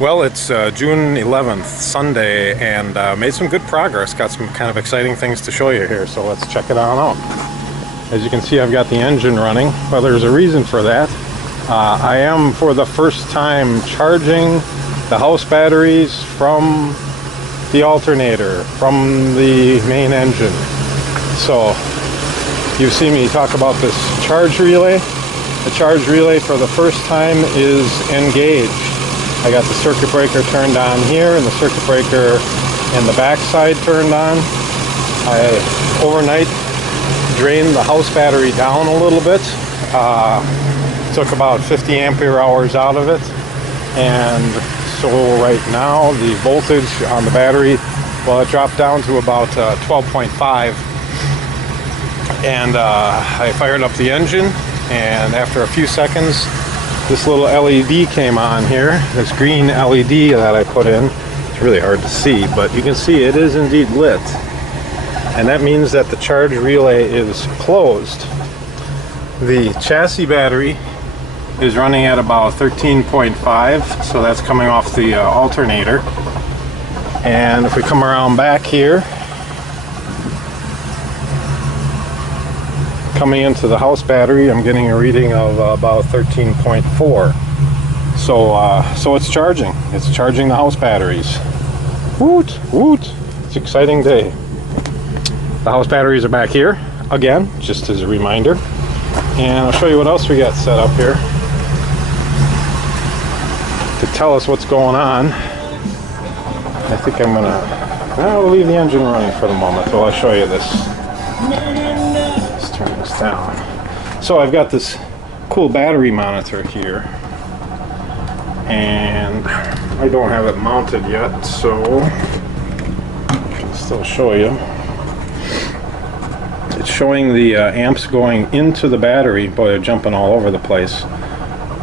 Well, it's June 11th, Sunday, and made some good progress. Got some kind of exciting things to show you here, so let's check it on out. As you can see, I've got the engine running. Well, there's a reason for that. I am, for the first time, charging the house batteries from the alternator, from the main engine. So, you've seen me talk about this charge relay. The charge relay, for the first time, is engaged. I got the circuit breaker turned on here and the circuit breaker in the back side turned on. I overnight drained the house battery down a little bit. Took about 50 ampere hours out of it. And so right now the voltage on the battery, well, it dropped down to about 12.5. And I fired up the engine, and after a few seconds, this little LED came on here, this green LED that I put in. It's really hard to see, but you can see it is indeed lit. And that means that the charge relay is closed. The chassis battery is running at about 13.5, so that's coming off the alternator. And if we come around back here, coming into the house battery, I'm getting a reading of about 13.4. So it's charging. It's charging the house batteries. Woot, woot. It's an exciting day. The house batteries are back here, again, just as a reminder. And I'll show you what else we got set up here to tell us what's going on. I think I'm I'll leave the engine running for the moment while I show you this. Turn this down. So I've got this cool battery monitor here, and I don't have it mounted yet, so I can still show you. It's showing the amps going into the battery. Boy, they're jumping all over the place,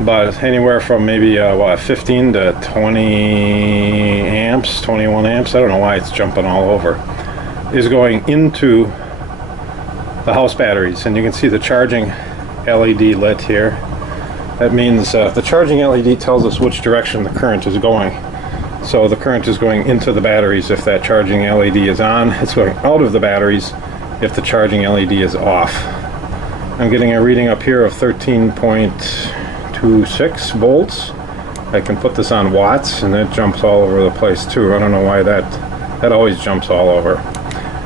but anywhere from maybe 15 to 20 amps, 21 amps, I don't know why it's jumping all over, is going into the house batteries. And you can see the charging LED lit here. That means the charging LED tells us which direction the current is going. So the current is going into the batteries if that charging LED is on. It's going out of the batteries if the charging LED is off. I'm getting a reading up here of 13.26 volts. I can put this on watts, and it jumps all over the place too. I don't know why that always jumps all over.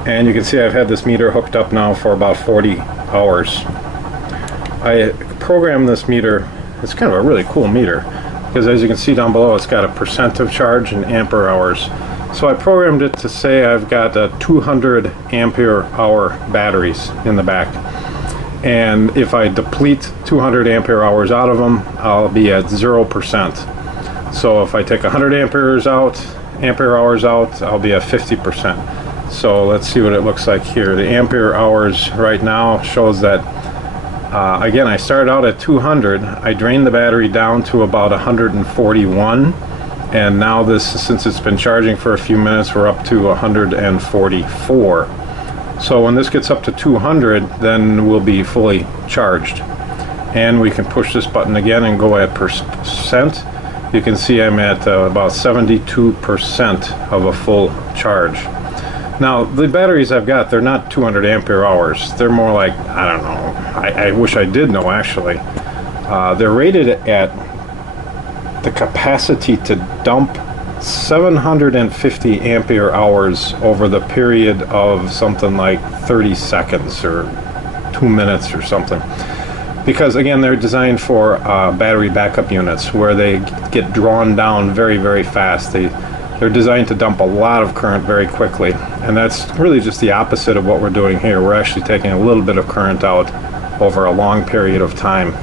And you can see I've had this meter hooked up now for about 40 hours. I programmed this meter. It's kind of a really cool meter, because as you can see down below, it's got a percent of charge in ampere hours. So I programmed it to say I've got 200 ampere hour batteries in the back. And if I deplete 200 ampere hours out of them, I'll be at 0%. So if I take 100 ampere hours out, I'll be at 50%. So let's see what it looks like here. The ampere hours right now shows that, again, I started out at 200. I drained the battery down to about 141. And now since it's been charging for a few minutes, we're up to 144. So when this gets up to 200, then we'll be fully charged. And we can push this button again and go at percent. You can see I'm at about 72% of a full charge. Now, the batteries I've got, they're not 200 ampere hours. They're more like, I don't know, I wish I did know actually. They're rated at the capacity to dump 750 ampere hours over the period of something like 30 seconds or 2 minutes or something. Because again, they're designed for battery backup units where they get drawn down very, very fast. They're designed to dump a lot of current very quickly, and that's really just the opposite of what we're doing here. We're actually taking a little bit of current out over a long period of time.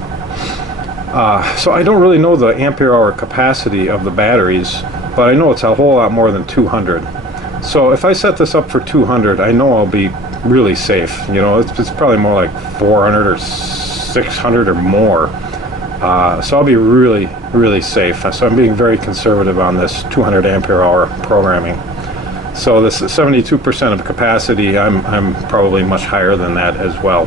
So I don't really know the ampere hour capacity of the batteries, but I know it's a whole lot more than 200. So if I set this up for 200, I know I'll be really safe. You know, it's probably more like 400 or 600 or more. So I'll be really, really safe. So I'm being very conservative on this 200 ampere hour programming. So this 72% of capacity, I'm probably much higher than that as well.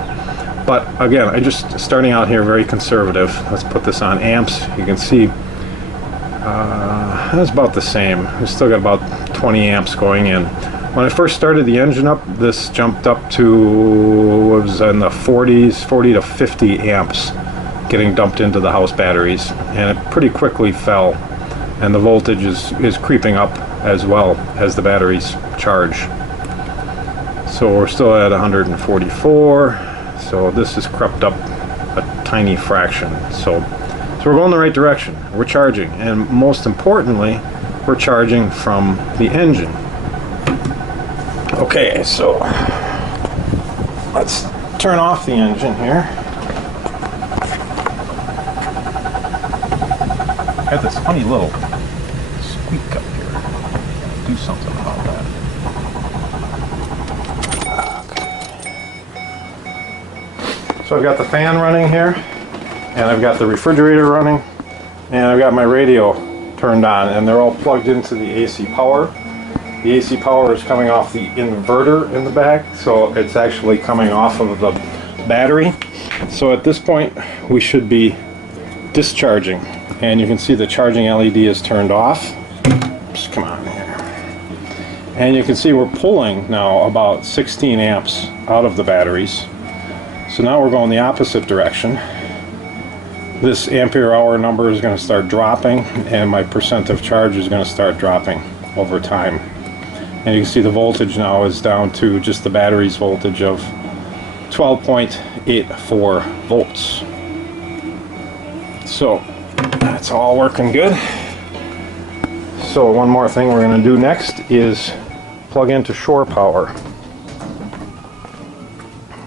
But again, I just starting out here very conservative. Let's put this on amps. You can see That's about the same. We still got about 20 amps going in. When I first started the engine up, this jumped up to, what was in the 40s, 40 to 50 amps getting dumped into the house batteries, and it pretty quickly fell, and the voltage is creeping up as well as the batteries charge. So we're still at 144, so this has crept up a tiny fraction. So we're going the right direction. We're charging, and most importantly, we're charging from the engine. Okay, so let's turn off the engine here. I have this funny little squeak up here. Do something about that. Okay. So I've got the fan running here, and I've got the refrigerator running, and I've got my radio turned on, and they're all plugged into the AC power. The AC power is coming off the inverter in the back, so it's actually coming off of the battery. So at this point, we should be discharging, and you can see the charging LED is turned off. Just come on here. And you can see we're pulling now about 16 amps out of the batteries. So now we're going the opposite direction. This ampere hour number is going to start dropping, and my percent of charge is going to start dropping over time. And you can see the voltage now is down to just the battery's voltage of 12.84 volts. So that's all working good. So one more thing we're going to do next is plug into shore power.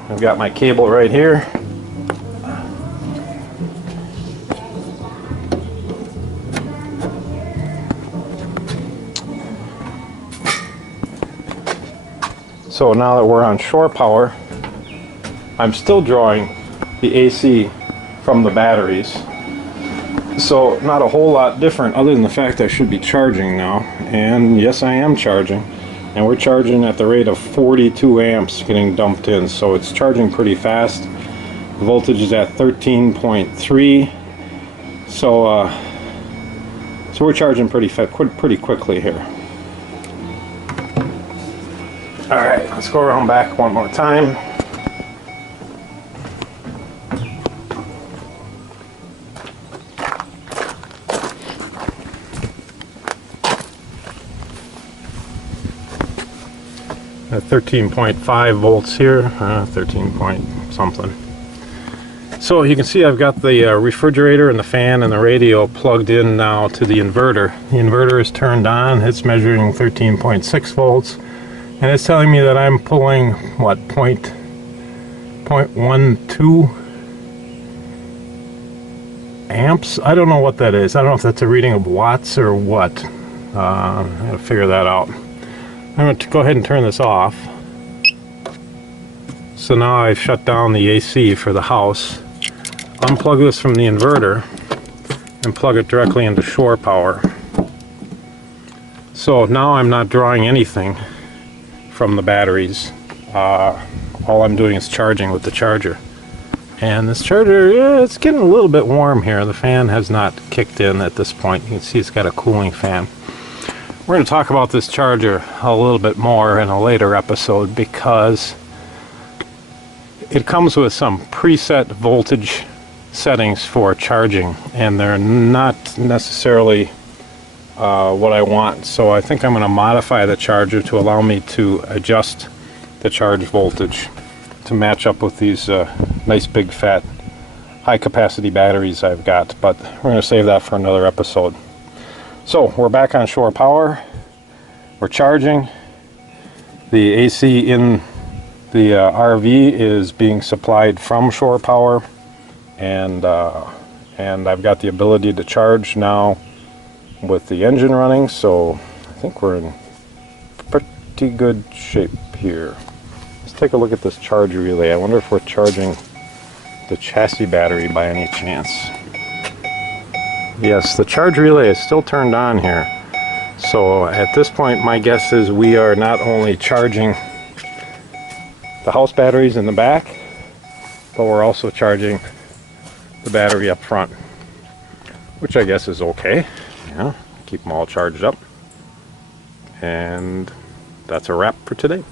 I've got my cable right here. So now that we're on shore power, I'm still drawing the AC from the batteries. So not a whole lot different other than the fact I should be charging now. And yes, I am charging. And we're charging at the rate of 42 amps getting dumped in. So it's charging pretty fast. The voltage is at 13.3. So we're charging pretty quickly here. Alright, let's go around back one more time. At 13.5 volts here, 13 point something. So you can see I've got the refrigerator and the fan and the radio plugged in now to the inverter. The inverter is turned on, it's measuring 13.6 volts. And it's telling me that I'm pulling, what, 0.12 amps? I don't know what that is. I don't know if that's a reading of watts or what. I gotta figure that out. I'm going to go ahead and turn this off. So now I've shut down the AC for the house. Unplug this from the inverter and plug it directly into shore power. So now I'm not drawing anything from the batteries. All I'm doing is charging with the charger. And this charger, yeah, it's getting a little bit warm here. The fan has not kicked in at this point. You can see it's got a cooling fan. We're going to talk about this charger a little bit more in a later episode because it comes with some preset voltage settings for charging, and they're not necessarily what I want. So I think I'm going to modify the charger to allow me to adjust the charge voltage to match up with these nice big fat high capacity batteries I've got, but we're going to save that for another episode. So we're back on shore power. We're charging. The AC in the RV is being supplied from shore power, and I've got the ability to charge now with the engine running, so I think we're in pretty good shape here. Let's take a look at this charge relay. I wonder if we're charging the chassis battery by any chance. Yes, the charge relay is still turned on here. So at this point my guess is we are not only charging the house batteries in the back, but we're also charging the battery up front, which I guess is okay. Yeah, keep them all charged up. And that's a wrap for today.